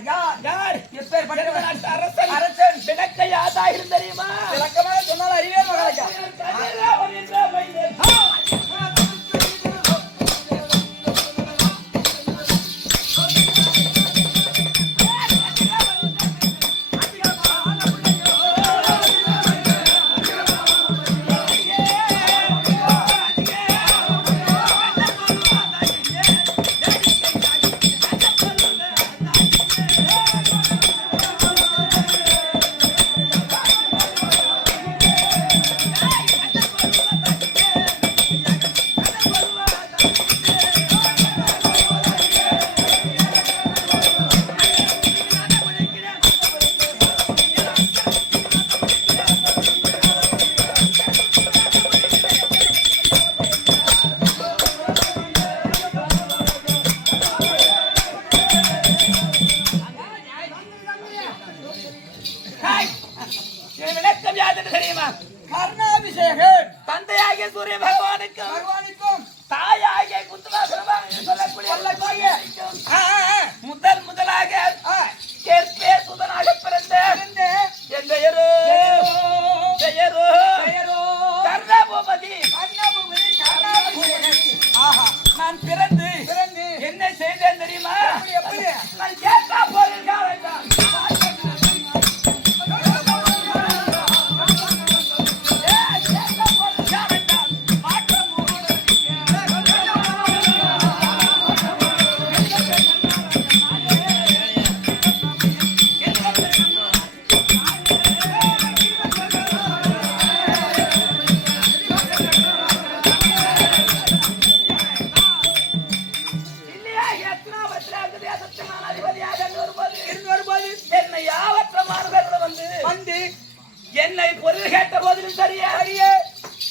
யார்? யார் அரசன்? அரசன். விளக்க யாதா தெரியுமா? விளக்கமாக சொன்னால் அறிவே மகாராஜா. தெரியுமா எப்படி, எப்படி? நான் கேட்டா போறீங்க நான் அதிபதியாக இருந்து வரும்போது என்னை யாவற்ற மாணவர்கள் வந்து வந்து என்னை பொருள் கேட்ட போதிலும் சரியா. அறியே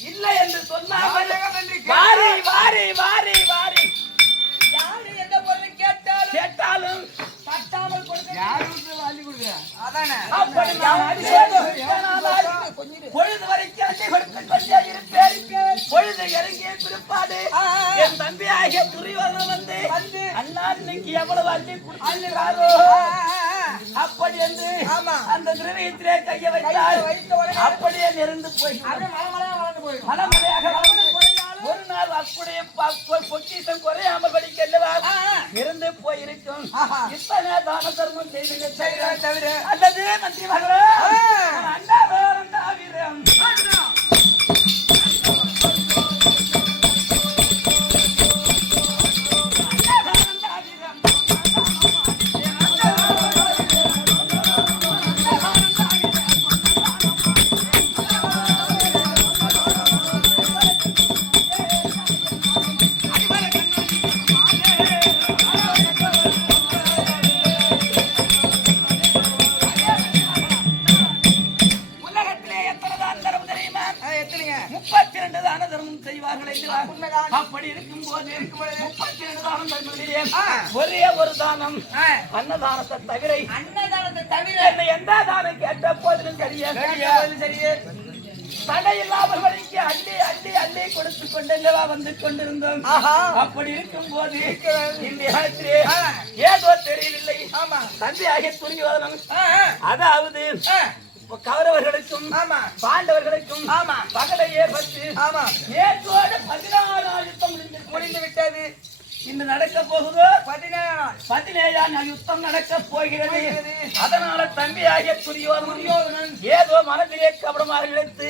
இல்லை என்று சொன்னாமல் வாரி வாரி வாரி வாரி. யாரு எந்த பொருள் கேட்டாலும் கேட்டாலும் தட்டாமல் கொடுக்க யாரு வாங்கி கொடுக்குறா அதானே அப்படி நான் அடிசேனானால் பொழுது வரைக்கும் இருப்பேன். பொழுது இறங்கிய பிற்பாடு. என் தம்பி ஆகிய வந்து அண்ணா இன்னைக்கு எவ்வளவு அள்ளி கொடுத்துருக்காரோ அப்படி என்று. அந்த திரவியத்திலே கைய வைத்தால் அப்படியே நெருந்து போய் அப்படியே மலை மலையா வளர்ந்து வளர்ந்து ஒரு நாள் அப்படியே பொக்கிஷம் குறையாமல் ஆ. இருந்து போயிருக்கும். இத்தனை தான தர்மம் செய்து தவிர அல்லது மந்திரி மகளே. அண்டா வேறண்டா வீரம் இருக்கும் முப்பத்தி ரெண்டு தானம். ஒரே ஒரு தானம். அன்னதானத்தை தவிர அன்னதானத்தை தவிர என்னை எந்த தானம் கேட்ட போதிலும் சரியா தடை இல்லாமல் வரைக்கு அள்ளி அள்ளி அள்ளி கொடுத்து கொண்டல்லவா வந்து கொண்டிருந்தோம். ஆஹா. அப்படி இருக்கும் போது இந்த. ஏதோ தெரியவில்லை. ஆமா. தந்தையாக ஆ, ஆ, அதாவது கௌரவர்களுக்கும் ஆமா. பாண்டவர்களுக்கும் ஆமா. பகலை ஏற்பட்டு ஆமா. ஏற்றோடு பதினாறு ஆயுத்தம் இன்று நடக்க போகுதோ? பதினேழு நாள் பதினேழாம் நாள் யுத்தம் நடக்க போகிறது. அதனால தம்பியாகிய துரியோதனன் ஏதோ மனதிலே கபடமாக நினைத்து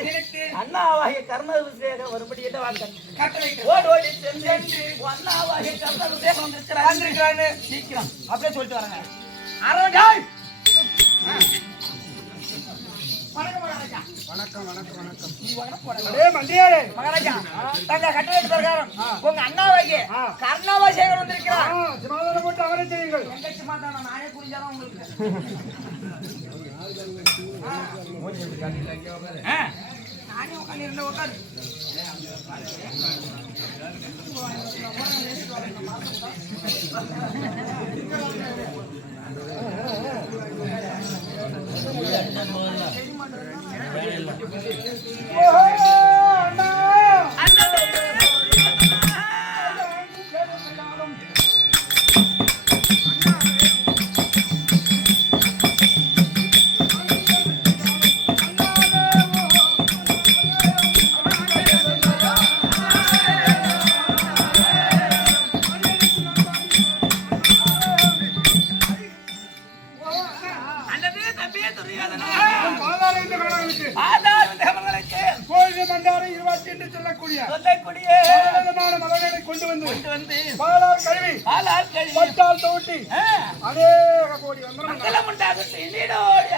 அண்ணாவாகிய கர்ணவிசேகர் வரும்படி என்ன வாங்க கட்டளை ஓடி ஓடி சென்று அண்ணாவாகிய கர்ணவிசேகர் வந்திருக்கிறார். வந்திருக்கிறான்னு சீக்கிரம். அப்படியே சொல்லிட்டு வரேங்க அரவண்டாய் வணக்கம் வணக்கம் வணக்கம். அடே மந்தியாரே மகாராஜா. தங்க கட்டளை நானே உட்காந்து இருந்த உட்காரு. vraiment. சொல்லக்கூடிய பலவிதமான மலர்களை கொண்டு வந்து கொண்டு வந்து பாலால் கழுவி பாலால் கழுவி. பட்டால் தோட்டி ஆ, அநேக கோடி வந்தனம் மங்களம். உண்டாகட்டும். இனிடோடி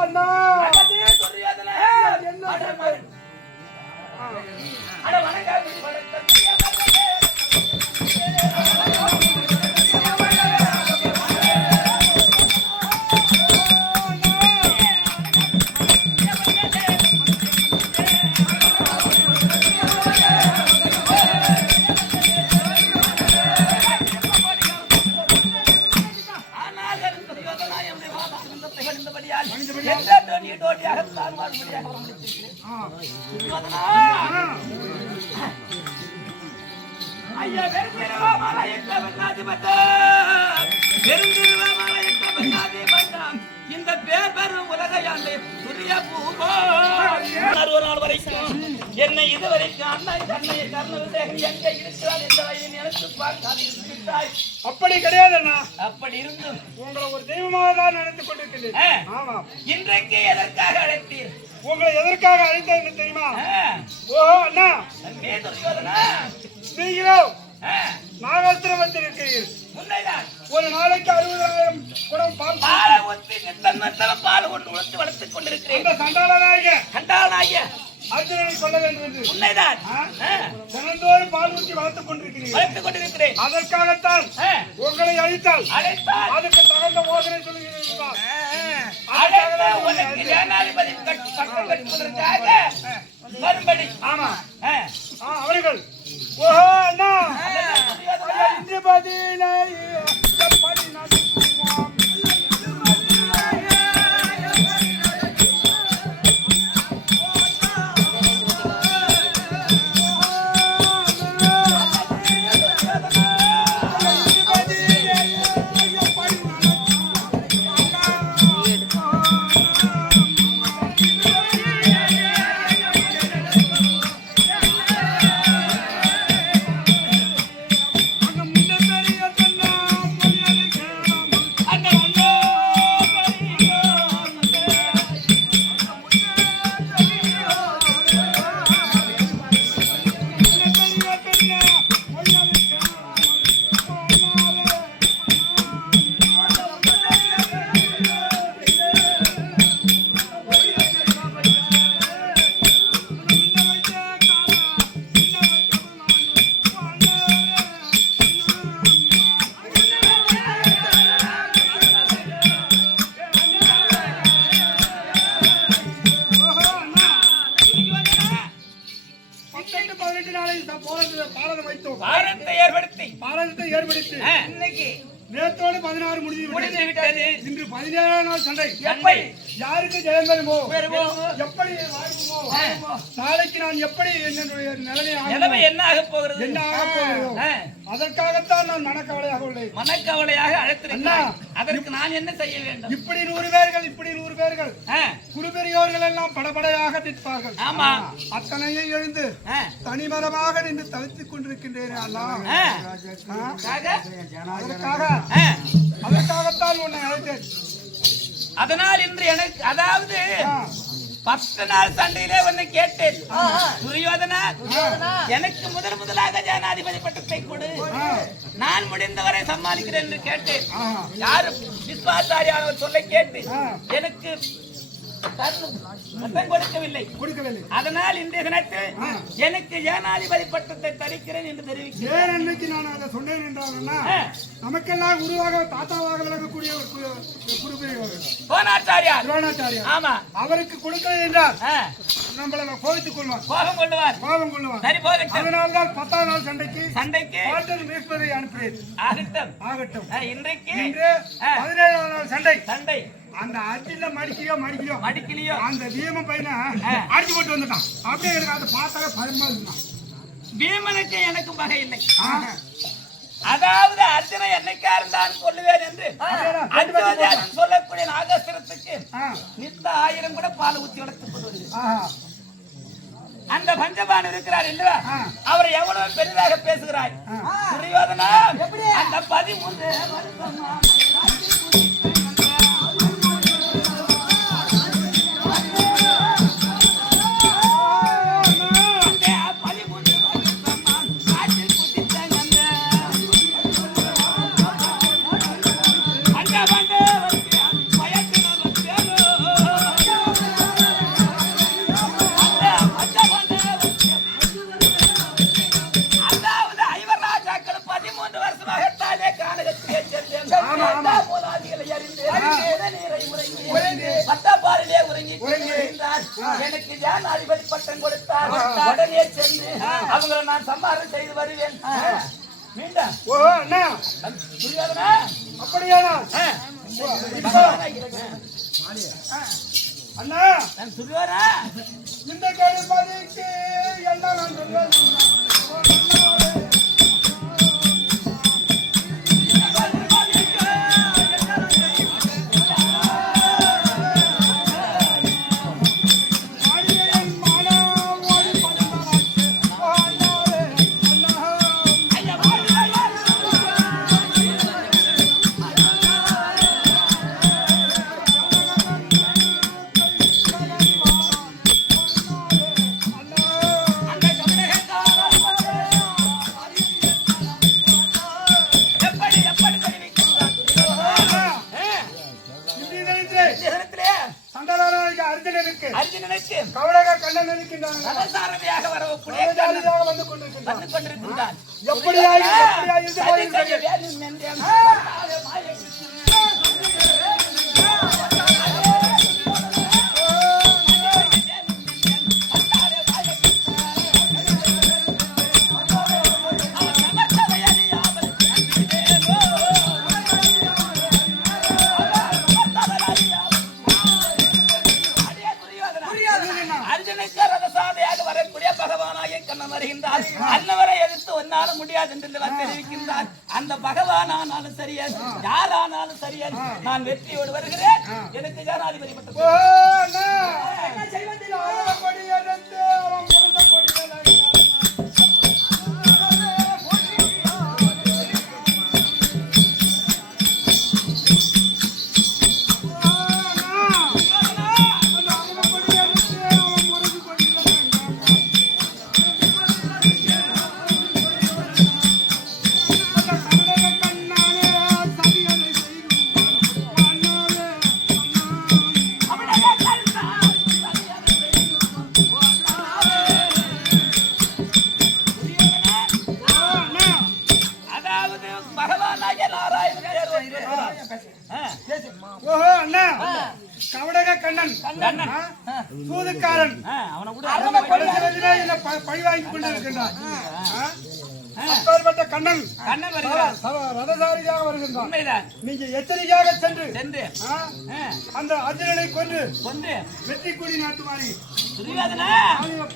அண்ணா. அகதே துரியோதனா. என்ன அட மறு- அட வணக்கம். வணக்கம். என்னை இதுவரைக்கும் அன்னை கண்ணை கர்ணவிசேகன் எங்கே இருக்கிறார் என்ற வயதில் எனக்கு பார்க்காது இருக்கிறாய் அப்படி கிடையாது அண்ணா அப்படி இருந்தும். உங்களை ஒரு தெய்வமாக தான் நினைத்துக் கொண்டிருக்கிறேன். ஆமா இன்றைக்கு எதற்காக அழைத்தீர் உங்களை எதற்காக அழைத்தது தெரியுமா? ஓஹோ அண்ணா. நீங்களோ? நாகாஸ்திரம் உண்மைதான் ஒரு நாளைக்கு அறுபதாயிரம் குடம் பால் நித்தம் பால் கொண்டு உழைத்து வளர்த்துக் கொண்டிருக்கிறேன். சண்டாளனாகிய கண்டாளாகிய அர்ஜுனனை கொள்ள வேண்டும் என்று. உண்மைதான். தினந்தோறும் பால் ஊற்றி வளர்த்துக் கொண்டிருக்கிறீர்கள். வளர்த்துக் கொண்டிருக்கிறேன். அதற்காகத்தான் உங்களை அழித்தால். அழைத்தால். அதுக்கு தகுந்த யோசனை சொல்லுகிறீர்களா ஜனாதிபதி பட்டம் கட்டுவதற்காக ஆமா. ஆ, அவர்கள். ஓஹோ அண்ணா. துரியோதனா, இன்று வைத்தோம். ஏற்படுத்தி. பாரதத்தை ஏற்படுத்தி. இன்னைக்கு நேத்தோடு பதினாறு முடிஞ்சு. முடிந்து விட்டது. இன்று பதினேழாம் நாள் சண்டை. எப்படி யாருக்கு ஜெயம் பெறுமோ? எப்படி நாளைக்கு நான் எப்படி என்னுடைய நிலைமை? என்ன ஆகப் போகிறது? என்ன ஆகப் போகிறதோ? அதற்காகத்தான் நான் மனக்கவலையாக உள்ளேன். மனக்கவலையாக அழைத்திருக்கிறாய். அண்ணா. அதற்கு நான் என்ன செய்ய வேண்டும்? இப்படி நூறு பேர்கள் இப்படி நூறு பேர்கள். குரு பெரியோர்கள் எல்லாம் படபடையாக நிற்பார்கள். ஆமா. அத்தனையும் எழுந்து தனிமரமாக நின்று தவித்துக் கொண்டிருக்கின்றேன்? அதற்காக? அதற்காகத்தான் உன்னை அழைத்தேன். அதனால் இன்று எனக்கு அதாவது. பத்து நாள் சண்டையிலே ஒன்னு கேட்டேன். துரியோதனா. எனக்கு முதல் முதலாக ஜனாதிபதி பட்டத்தை கொடு. நான் முடிந்தவரை சமாளிக்கிறேன் என்று கேட்டேன். யாரும் விஸ்வாசாரியானவர் சொல்ல கேட்டு. எனக்கு கொடுக்கவில்லை. கொடுக்கவில்லை. அதனால் இன்றைய தினத்தில். எனக்கு ஜனாதிபதி பட்டத்தை தரிக்கிறேன் என்று தெரிவிக்கிறேன். ஏன் அன்னைக்கு நான் அதை சொன்னேன் ஆ. நமக்கெல்லாம் குருவாக தாத்தாவாக விளங்கக்கூடிய போனாச்சாரியார் துரோணாச்சாரியார் ஆமா. அவருக்கு கொடுக்கவில்லை என்றால் நம்மளை கோபித்துக் கொள்வார். கோபம் கொள்ளுவார். கோபம் கொள்வார் சரி போகட்டும். அதனால்தான் பத்தாம் நாள் சண்டைக்கு சண்டைக்கு பாட்டன் மீட்பதை அனுப்பினேன் ஆகட்டும். ஆகட்டும். இன்றைக்கு இன்று. பதினேழாம் நாள் சண்டை. சண்டை. அந்த அர்ஜுன மடிக்கையோ மடிக்கையோ மடிக்கலையோ. அந்த பீம பையனை. அடிச்சு போட்டு வந்துட்டான். அப்படியே எனக்கு அதை பார்த்தாலே பயமா இருந்தான் பீமனுக்கு எனக்கும் வகை இல்லை. அதாவது அர்ஜுனை என்னைக்கா இருந்தாலும் கொள்ளுவேன் என்று சொல்லக்கூடிய நாகஸ்திரத்துக்கு நித்த ஆயிரம் கூட பால் ஊத்தி வளர்த்து கொண்டு வருகிறது அந்த பஞ்சபான் இருக்கிறார் இல்லவா. அவர் எவ்வளவு பெரிதாக பேசுகிறாய்? துரியோதனா அந்த பதிமூன்று எனக்கு ஏன் அதிபதி பட்டம் கொடுத்தார்? உடனே சென்று அவங்களை நான் சம்மாரம் செய்து வருவேன். மீண்டும். ஓ அண்ணா. புரியாதுனா அப்படியானா அண்ணா. நான் சொல்லுவாரா? இந்த கருப்பதிக்கு என்ன நான் சொல்வது? அர்ஜுனனுக்கு அர்ஜுனனுக்கு கவலக கண்ணன் இருக்கின்றான். ரதசாரதியாக வரக்கூடிய வந்து கொண்டிருக்கின்றான். வந்து கொண்டிருக்கின்றான். முடியாது என்று தெரிவிக்கின்றார். அந்த பகவான் ஆனாலும் சரியா யாரானாலும் சரியா நான் வெற்றியோடு வருகிறேன். எனக்கு ஜனாதிபதி பட்டம் ஓஹோ அண்ணா கவடக கண்ணன் கண்ணன். ஆ? சூதுக்காரன் ப- பழி வாங்கி கொண்டிருக்கின்றான் ஆ? அப்பேற்பட்ட கண்ணன் கண்ணன் வருகிறார் ரதசாரியாக வருகின்றான் நீங்க எச்சரிக்கையாக சென்று சென்று ஆ? ஆ, அந்த அர்ஜுனனை கொன்று கொண்டு வெற்றி கொடி நாட்டுவாரி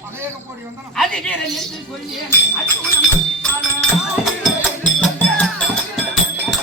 பகையக கோடி வந்தனம்